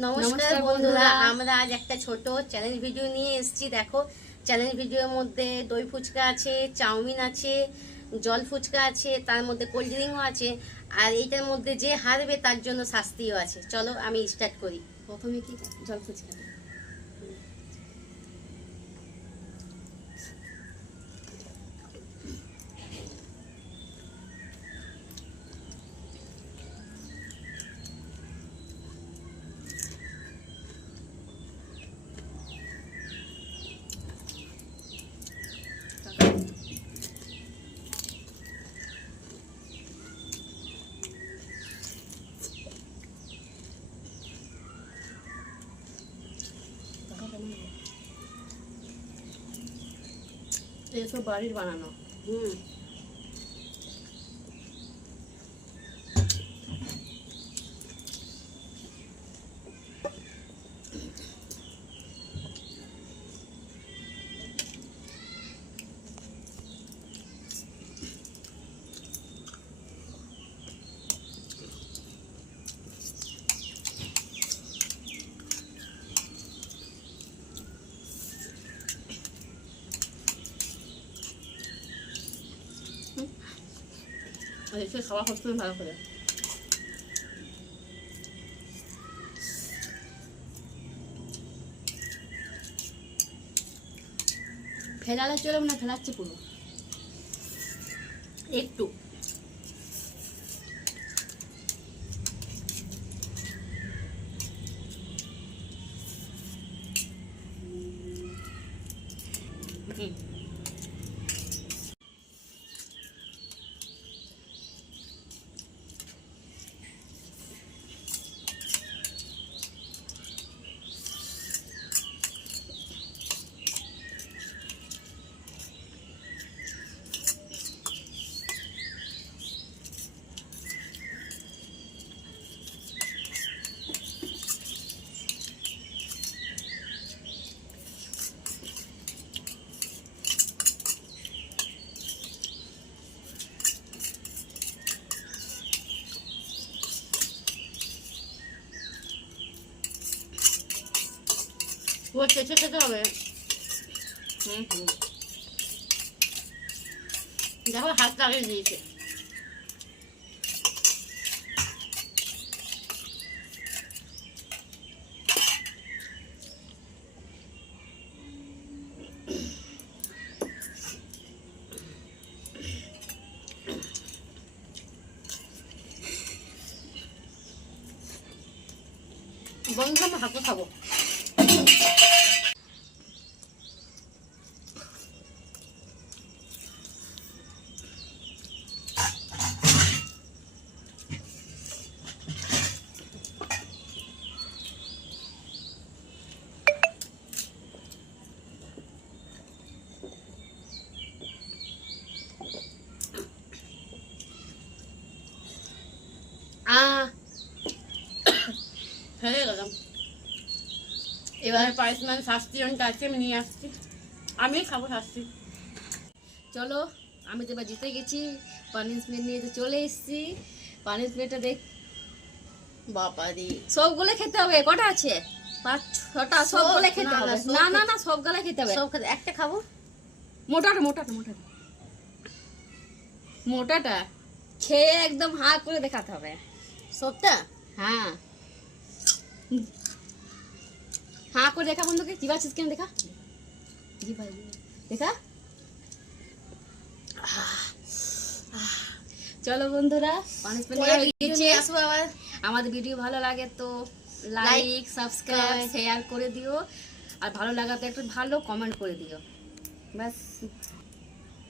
নমস্কার বন্ধুরা, আমরা আজ একটা ছোট চ্যালেঞ্জ ভিডিও নিয়ে এসেছি। দেখো, চ্যালেঞ্জ ভিডিওর মধ্যে দই ফুচকা আছে, চাউমিন আছে, জল ফুচকা আছে, তার মধ্যে কোল্ড ড্রিঙ্কও আছে। আর এইটার মধ্যে যে হারবে তার জন্য শাস্তিও আছে। চলো আমি স্টার্ট করি। প্রথমে কি জল ফুচকা। এসব বাড়ির বানানো। এসে খাওয়া হচ্ছে ভালো করে। ফেলালে চলবে না, ফেলাচ্ছে পুরো একটু। ও চেঁচে খেতে হবে। দেখো হাত লাগিয়ে দিয়েছে। বন্ধু আমি হাতে খাবো। হয়ে গেলাম। এবার পানিশমেন্ট শাস্তিটা আছে, আমি নিয়ে আসছি। আমি খাবো শাস্তি। চলো, আমি তো এবার জিতে গেছি। পানিশমেন্ট নিয়ে তো চলে এসেছি। পানিশমেন্টটা দেখ। বাবা রে, সবগুলো খেতে হবে। কটা আছে? 5-6টা। সবগুলো খেতে হবে। না না না, সবগুলো খেতে হবে। সব খেতে। একটা খাবো। মোটাটা মোটাটা মোটাটা মোটাটা খেয়ে একদম হাঁ করে দেখাতে হবে। সবটা? হ্যাঁ, হাঁ করে দেখা। বন্ধুকে জিভা চিকেন দেখা, দেখা। চলো বন্ধুরা, আমাদের ভিডিও ভালো লাগে তো লাইক, সাবস্ক্রাইব, শেয়ার করে দিও। আর ভালো লাগাতে একটু ভালো কমেন্ট করে দিও। ব্যাস।